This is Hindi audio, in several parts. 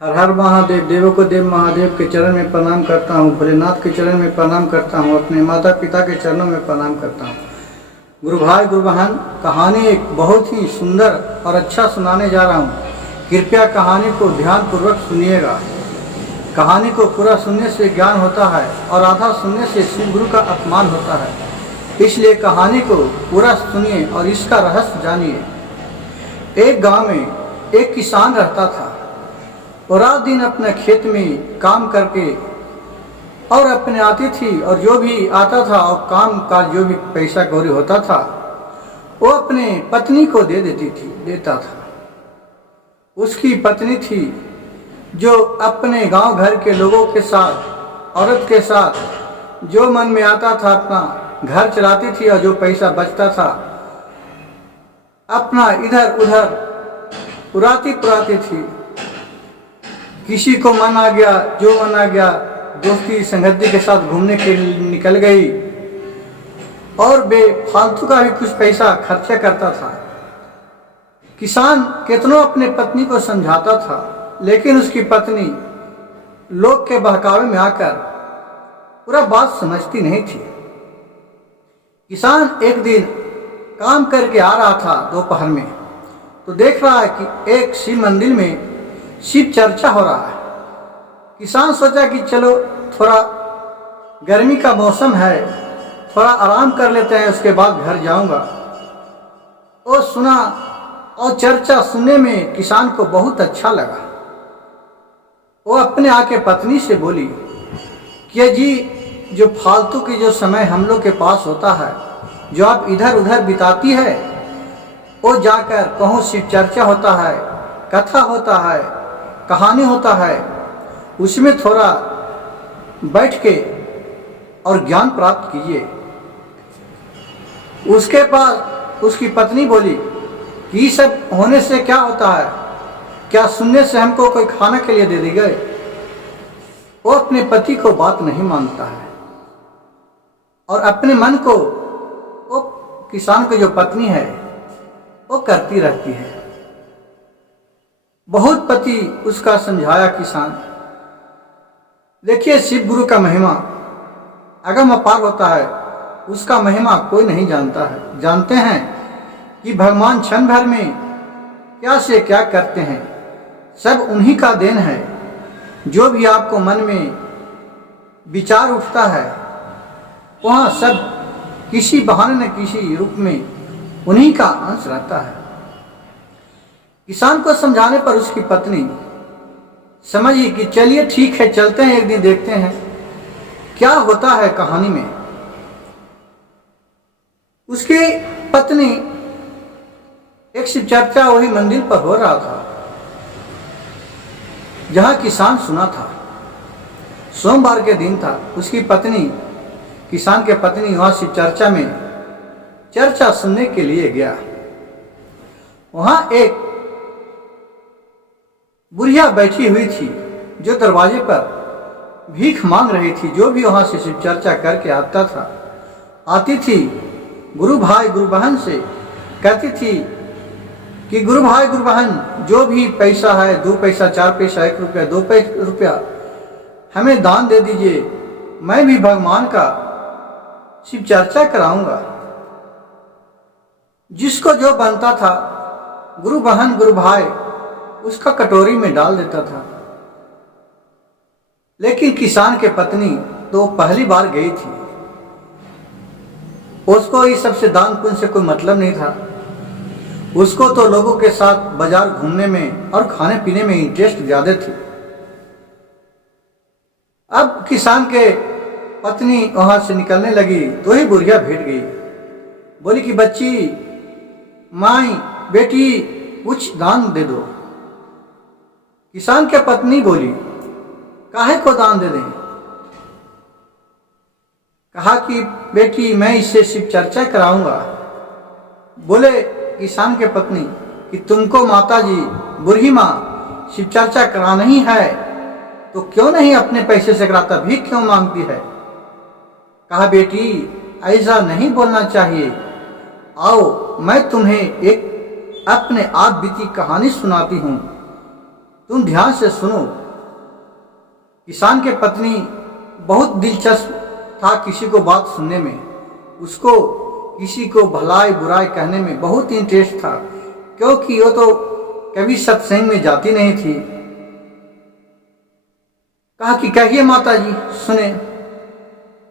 हर हर महादेव। देवों को देव महादेव के चरण में प्रणाम करता हूँ। भोलेनाथ के चरण में प्रणाम करता हूँ। अपने माता पिता के चरणों में प्रणाम करता हूँ। गुरु भाई गुरु बहन, कहानी एक बहुत ही सुंदर और अच्छा सुनाने जा रहा हूँ। कृपया कहानी को ध्यानपूर्वक सुनिएगा। कहानी को पूरा सुनने से ज्ञान होता है और आधा सुनने से शिव गुरु का अपमान होता है, इसलिए कहानी को पूरा सुनिए और इसका रहस्य जानिए। एक गांव में एक किसान रहता था। वो रात दिन अपने खेत में काम करके और अपने आती थी और जो भी आता था और काम का जो भी पैसा कौड़ी होता था वो अपने पत्नी को देता था। उसकी पत्नी थी जो अपने गांव घर के लोगों के साथ, औरत के साथ जो मन में आता था अपना घर चलाती थी और जो पैसा बचता था अपना इधर उधर उड़ाती थी। किसी को मन आ गया, जो मन आ गया, दोस्ती संगति के साथ घूमने के लिए निकल गई और बेफालतू का भी कुछ पैसा खर्चा करता था। किसान कितनों अपने पत्नी को समझाता था, लेकिन उसकी पत्नी लोग के बहकावे में आकर पूरा बात समझती नहीं थी। किसान एक दिन काम करके आ रहा था दोपहर में, तो देख रहा है कि एक शिव मंदिर में शिव चर्चा हो रहा है। किसान सोचा कि चलो थोड़ा गर्मी का मौसम है, थोड़ा आराम कर लेते हैं, उसके बाद घर जाऊंगा। वो सुना और चर्चा सुनने में किसान को बहुत अच्छा लगा। वो अपने आके पत्नी से बोली कि जी, जो फालतू की जो समय हम लोग के पास होता है, जो आप इधर उधर बिताती है, वो जाकर कहूँ शिव चर्चा होता है, कथा होता है, कहानी होता है, उसमें थोड़ा बैठ के और ज्ञान प्राप्त कीजिए। उसके पास उसकी पत्नी बोली कि ये सब होने से क्या होता है, क्या सुनने से हमको कोई खाना के लिए दे दी गए। वो अपने पति को बात नहीं मानता है और अपने मन को वो किसान की जो पत्नी है वो करती रहती है। बहुत पति उसका समझाया किसान। देखिए, शिव गुरु का महिमा अगम अपार होता है, उसका महिमा कोई नहीं जानता है। जानते हैं कि भगवान क्षण भर में क्या से क्या करते हैं, सब उन्हीं का देन है। जो भी आपको मन में विचार उठता है वहाँ सब किसी बहाने न किसी रूप में उन्हीं का अंश रहता है। किसान को समझाने पर उसकी पत्नी समझी कि चलिए ठीक है, चलते हैं, एक दिन देखते हैं क्या होता है कहानी में। उसकी पत्नी एक शिव चर्चा वही मंदिर पर हो रहा था जहां किसान सुना था। सोमवार के दिन था। उसकी पत्नी, किसान के पत्नी, वहां शिव चर्चा में चर्चा सुनने के लिए गया। वहां एक बुढ़िया बैठी हुई थी जो दरवाजे पर भीख मांग रही थी। जो भी वहां से शिव चर्चा करके आती थी, गुरु भाई गुरु बहन से कहती थी कि गुरु भाई गुरु बहन, जो भी पैसा है, 2 पैसा, 4 पैसा, 1 रुपया, 2 रुपया हमें दान दे दीजिए, मैं भी भगवान का शिव चर्चा कराऊंगा। जिसको जो बनता था गुरु बहन गुरु भाई उसका कटोरी में डाल देता था। लेकिन किसान के पत्नी तो पहली बार गई थी, उसको इस सबसे दान पुण्य से कोई मतलब नहीं था। उसको तो लोगों के साथ बाजार घूमने में और खाने पीने में इंटरेस्ट ज्यादा थी। अब किसान के पत्नी वहां से निकलने लगी तो ही बुढ़िया भेट गई। बोली कि बच्ची, माई, बेटी, कुछ दान दे दो। किसान के पत्नी बोली, काहे को दान दे दें। कहा कि बेटी, मैं इससे शिव चर्चा कराऊंगा। बोले किसान के पत्नी कि तुमको माता जी, बुढ़ी माँ, शिव चर्चा कराना ही है तो क्यों नहीं अपने पैसे से कराता, भीख क्यों मांगती है। कहा बेटी, ऐसा नहीं बोलना चाहिए। आओ मैं तुम्हें एक अपने आप बीती कहानी सुनाती हूँ। तुम ध्यान से सुनो। किसान के पत्नी बहुत दिलचस्प था किसी को बात सुनने में। उसको किसी को भलाई बुराई कहने में बहुत इंटरेस्ट था, क्योंकि वो तो कभी सत्संग में जाती नहीं थी। कहा कि कहिए माता जी सुने।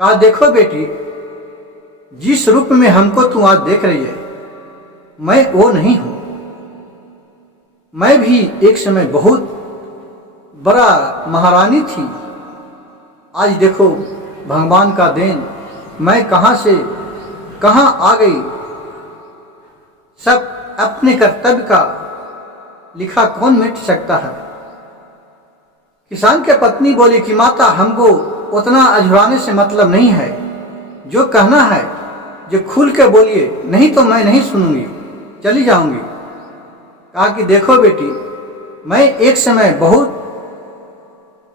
कहा देखो बेटी, जिस रूप में हमको तुम आज देख रही है, मैं वो नहीं हूं। मैं भी एक समय बहुत बड़ा महारानी थी। आज देखो भगवान का देन, मैं कहां से कहां आ गई। सब अपने कर्तव्य का लिखा कौन मिट सकता है। किसान के पत्नी बोली कि माता, हमको उतना अझुराने से मतलब नहीं है। जो कहना है जो खुल के बोलिए, नहीं तो मैं नहीं सुनूंगी, चली जाऊंगी। कहा कि देखो बेटी, मैं एक समय बहुत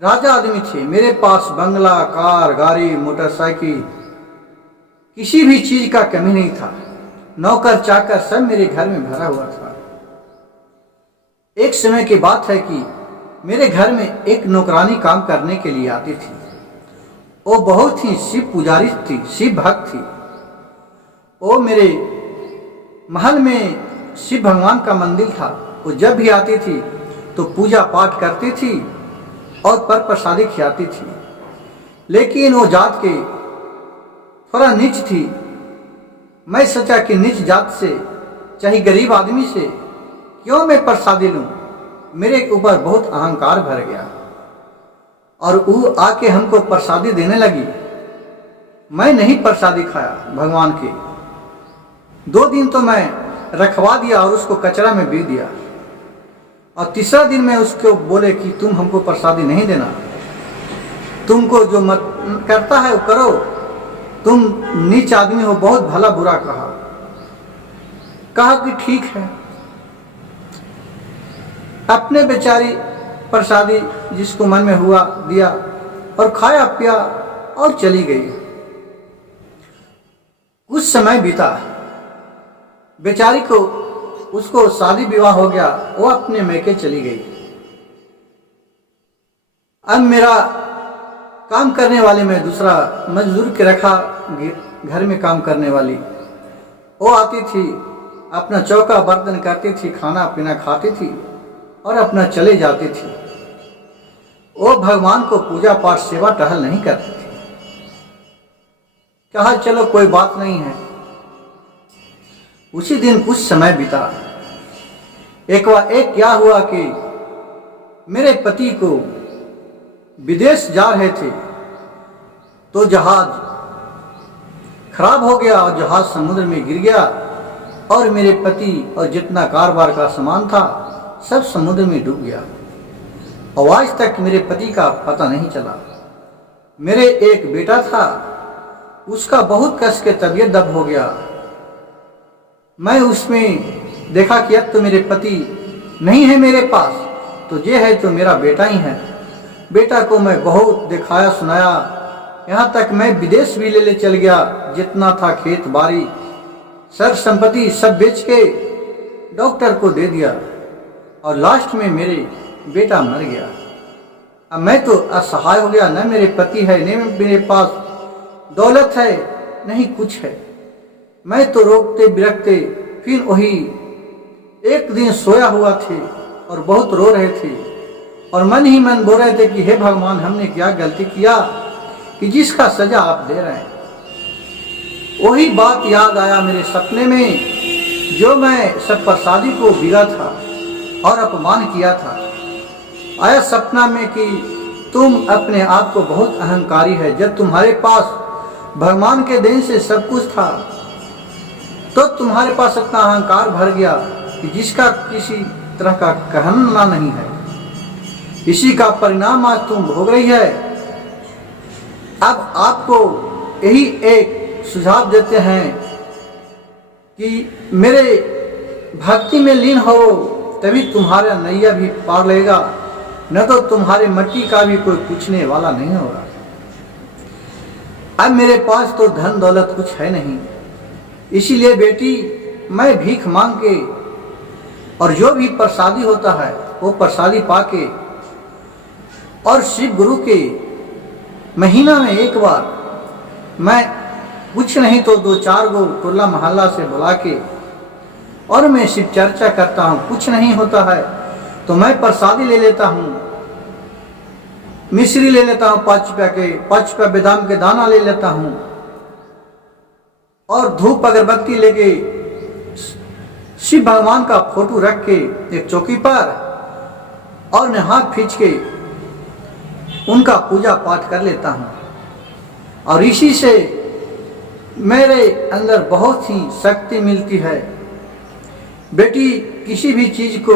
राजा आदमी थे। मेरे पास बंगला, कार, गाड़ी, मोटरसाइकिल, किसी भी चीज का कमी नहीं था। नौकर चाकर सब मेरे घर में भरा हुआ था। एक समय की बात है कि मेरे घर में एक नौकरानी काम करने के लिए आती थी। वो बहुत ही शिव पुजारी थी, शिव भक्त थी। वो मेरे महल में शिव भगवान का मंदिर था। वो जब भी आती थी तो पूजा पाठ करती थी और पर प्रसादी खिलाती थी। लेकिन वो जात के थोड़ा नीच थी। मैं सोचा कि नीच जात से, चाहे गरीब आदमी से क्यों मैं प्रसादी लूं। मेरे ऊपर बहुत अहंकार भर गया और वो आके हमको प्रसादी देने लगी। मैं नहीं प्रसादी खाया भगवान के। 2 दिन तो मैं रखवा दिया और उसको कचरा में बिक दिया। और तीसरा दिन मैं उसको बोले कि तुम हमको प्रसादी नहीं देना, तुमको जो मत करता है वो करो, तुम नीच आदमी हो। बहुत भला बुरा कहा कि ठीक है। अपने बेचारी प्रसादी जिसको मन में हुआ दिया और खाया पिया और चली गई। कुछ समय बीता, बेचारी को उसको शादी विवाह हो गया, वो अपने मैके चली गई। अब मेरा काम करने वाले में दूसरा मजदूर के रखा घर में काम करने वाली। वो आती थी, अपना चौका बर्तन करती थी, खाना पीना खाती थी और अपना चले जाती थी। वो भगवान को पूजा पाठ सेवा टहल नहीं करती थी। कहा चलो कोई बात नहीं है। उसी दिन कुछ समय बीता। एक क्या हुआ कि मेरे पति को विदेश जा रहे थे तो जहाज खराब हो गया और जहाज समुद्र में गिर गया और मेरे पति और जितना कारोबार का सामान था सब समुद्र में डूब गया। और आज तक मेरे पति का पता नहीं चला। मेरे एक बेटा था, उसका बहुत कस के तबीयत दब हो गया। मैं उसमें देखा कि अब तो मेरे पति नहीं है मेरे पास, तो ये है तो मेरा बेटा ही है। बेटा को मैं बहुत दिखाया सुनाया, यहाँ तक मैं विदेश भी ले चल गया। जितना था खेत बाड़ी सर संपत्ति सब बेच के डॉक्टर को दे दिया और लास्ट में मेरे बेटा मर गया। अब मैं तो असहाय हो गया। न मेरे पति है, न मेरे पास दौलत है, नहीं कुछ है। मैं तो रोकते बिरकते फिर वही एक दिन सोया हुआ थे और बहुत रो रहे थे और मन ही मन बोल रहे थे कि हे भगवान, हमने क्या गलती किया कि जिसका सजा आप दे रहे हैं। वही बात याद आया मेरे सपने में, जो मैं सब प्रसादी को बिगा था और अपमान किया था। आया सपना में कि तुम अपने आप को बहुत अहंकारी है। जब तुम्हारे पास भगवान के देन से सब कुछ था तो तुम्हारे पास इतना अहंकार भर गया कि जिसका किसी तरह का कहना नहीं है। इसी का परिणाम आज तुम भोग रही है। अब आपको यही एक सुझाव देते हैं कि मेरे भक्ति में लीन हो, तभी तुम्हारा नैया भी पार लेगा, न तो तुम्हारे मट्टी का भी कोई पूछने वाला नहीं होगा। अब मेरे पास तो धन दौलत कुछ है नहीं, इसीलिए बेटी मैं भीख मांग के और जो भी प्रसादी होता है वो प्रसादी पाके और शिव गुरु के महीना में एक बार मैं कुछ नहीं तो 2-4 गो टोला मोहल्ला से बुला के और मैं शिव चर्चा करता हूँ। कुछ नहीं होता है तो मैं प्रसादी ले लेता हूँ, मिश्री ले लेता हूँ 5 रुपया के, 5 रुपया बादाम के दाना ले लेता हूँ और धूप अगरबत्ती लेके शिव भगवान का फोटो रख के एक चौकी पर और मैं हाथ खींच के उनका पूजा पाठ कर लेता हूँ। और इसी से मेरे अंदर बहुत ही शक्ति मिलती है। बेटी, किसी भी चीज को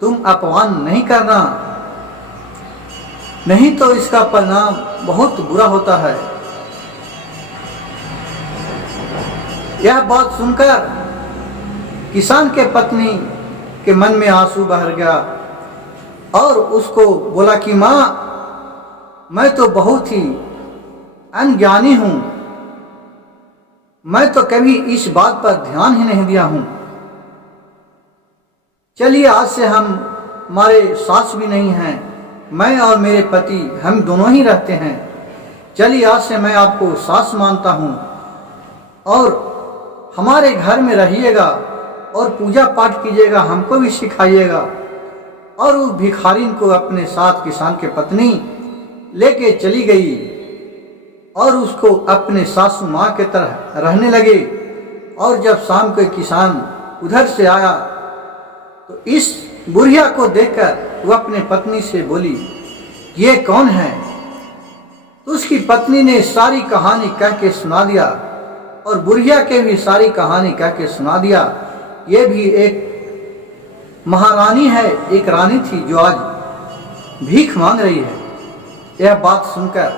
तुम अपमान नहीं करना, नहीं तो इसका परिणाम बहुत बुरा होता है। यह बात सुनकर किसान के पत्नी के मन में आंसू बह गया और उसको बोला कि माँ, मैं तो बहुत ही अनज्ञानी हूं, मैं तो कभी इस बात पर ध्यान ही नहीं दिया हूं। चलिए आज से हमारे सास भी नहीं हैं, मैं और मेरे पति हम दोनों ही रहते हैं। चलिए आज से मैं आपको सास मानता हूं और हमारे घर में रहिएगा और पूजा पाठ कीजिएगा, हमको भी सिखाइएगा। और उस भिखारिन को अपने साथ किसान के पत्नी लेके चली गई और उसको अपने सासू माँ के तरह रहने लगे। और जब शाम को किसान उधर से आया तो इस बुढ़िया को देखकर वो अपने पत्नी से बोली, ये कौन है? तो उसकी पत्नी ने सारी कहानी कह के सुना दिया और बुढ़िया के भी सारी कहानी कह के सुना दिया। ये भी एक महारानी है, एक रानी थी जो आज भीख मांग रही है। यह बात सुनकर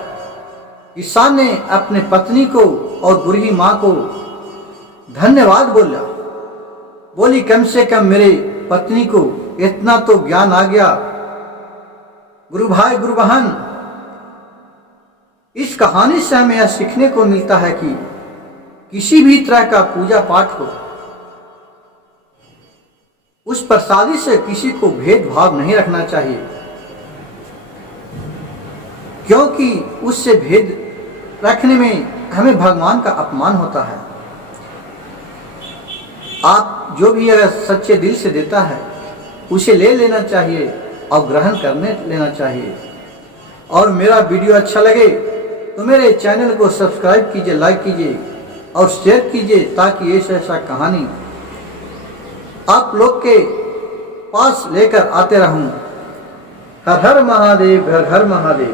किसान ने अपने पत्नी को और बूढ़ी माँ को धन्यवाद बोला। बोली, कम से कम मेरे पत्नी को इतना तो ज्ञान आ गया। गुरु भाई, गुरु बहन, इस कहानी से हमें यह सीखने को मिलता है कि किसी भी तरह का पूजा पाठ हो, उस प्रसादी से किसी को भेदभाव नहीं रखना चाहिए, क्योंकि उससे भेद रखने में हमें भगवान का अपमान होता है। आप जो भी अगर सच्चे दिल से देता है उसे ले लेना चाहिए और ग्रहण करने लेना चाहिए। और मेरा वीडियो अच्छा लगे तो मेरे चैनल को सब्सक्राइब कीजिए, लाइक कीजिए और शेयर कीजिए, ताकि ऐसा कहानी आप लोग के पास लेकर आते रहूं। हर हर महादेव, हर हर महादेव।